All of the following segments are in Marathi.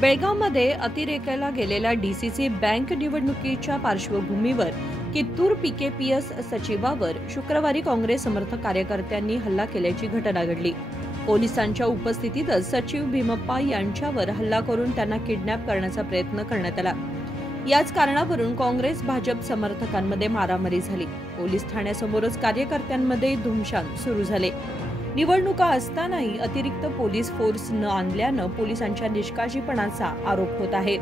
बेळगावमध्ये अतिरेक्याला गेलेल्या डीसीसी बँक निवडणुकीच्या पार्श्वभूमीवर कित्तूर पीकेपीएस सचिवावर शुक्रवारी काँग्रेस समर्थक कार्यकर्त्यांनी हल्ला केल्याची घटना घडली। पोलिसांच्या उपस्थितीतच सचिव भीमप्पा यांच्यावर हल्ला करून त्यांना किडनॅप करण्याचा प्रयत्न करण्यात आला। याच कारणावरून काँग्रेस भाजप समर्थकांमध्ये मारामारी झाली। पोलीस ठाण्यासमोरच कार्यकर्त्यांमध्ये धुमशान सुरू झाले। निवडणुका असतानाही अतिरिक्त पोलीस फोर्स न आणल्यानं पोलिसांच्या निष्काळजीपणाचा आरोप होत आहे।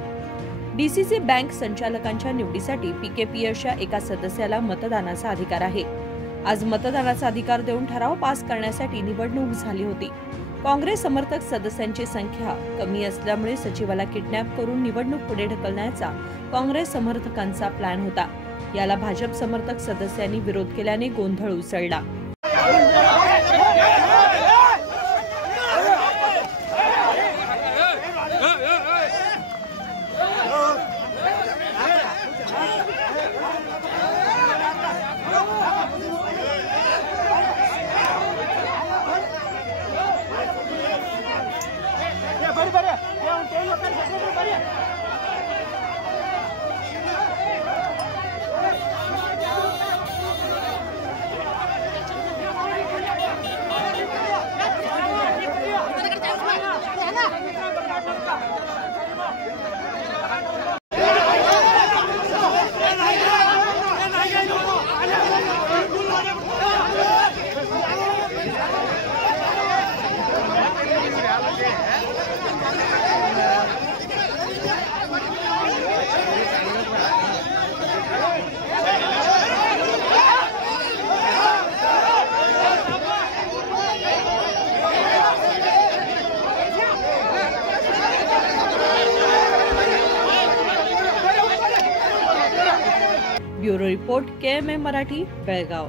डीसीसी बँक संचालकांच्या निवडीसाठी पीकेपीएसच्या एका सदस्याला मतदानाचा अधिकार आहे। आज मतदानाचा अधिकार देऊन ठराव पास करण्यासाठी निवडणूक झाली होती। काँग्रेस समर्थक सदस्यांची संख्या कमी असल्यामुळे सचिवाला किडनॅप करून निवडणूक पुढे ढकलण्याचा काँग्रेस समर्थकांचा प्लॅन होता। याला भाजप समर्थक सदस्यांनी विरोध केल्याने गोंधळ उसळला। Bureau report KMM Marathi, Belgaum.